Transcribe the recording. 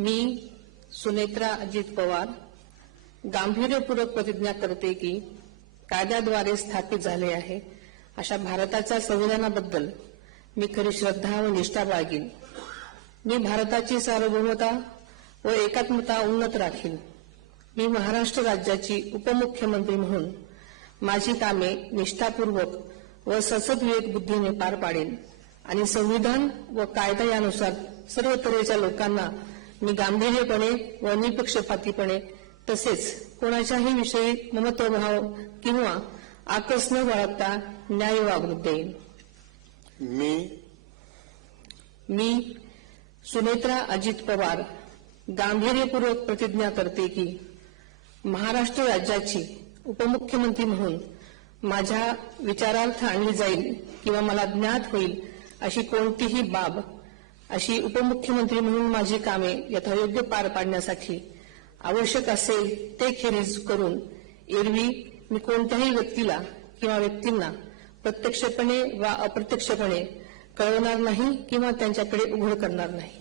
मी सुनेत्रा अजित पवार गांभीर्यपूर्वक प्रतिज्ञा करते की कायद्याद्वारे स्थापित झाले आहे अशा भारताच्या संविधानाबद्दल मी खरी श्रद्धा व निष्ठा बाळगीन. मी भारताची सार्वभौमता व एकात्मता उन्नत राखीन. मी महाराष्ट्र राज्याची उपमुख्यमंत्री म्हणून माझी कामे निष्ठापूर्वक व सद्विवेक बुद्धीने पार पाडेन आणि संविधान व कायदा यानुसार सर्व तऱ्हेच्या लोकांना मी गांभीर्यपणे व निपक्षपातीपणे तसेच कोणाच्याही विषयी ममत्वभाव किंवा आकस न बाळगता न्याय वागणूक देईन. मी सुनेत्रा अजित पवार गांभीर्यपूर्वक प्रतिज्ञा करते की महाराष्ट्र राज्याची उपमुख्यमंत्री म्हणून माझ्या विचारार्थ आणली जाईल किंवा मला ज्ञात होईल अशी कोणतीही बाब अशी उपमुख्यमंत्री म्हणून माझी कामे यथायोग्य पार पाडण्यासाठी आवश्यक असेल ते खेरीज करून एरवी मी कोणत्याही व्यक्तीला किंवा व्यक्तींना प्रत्यक्षपणे वा अप्रत्यक्षपणे कळवणार नाही किंवा त्यांच्याकडे उघड करणार नाही.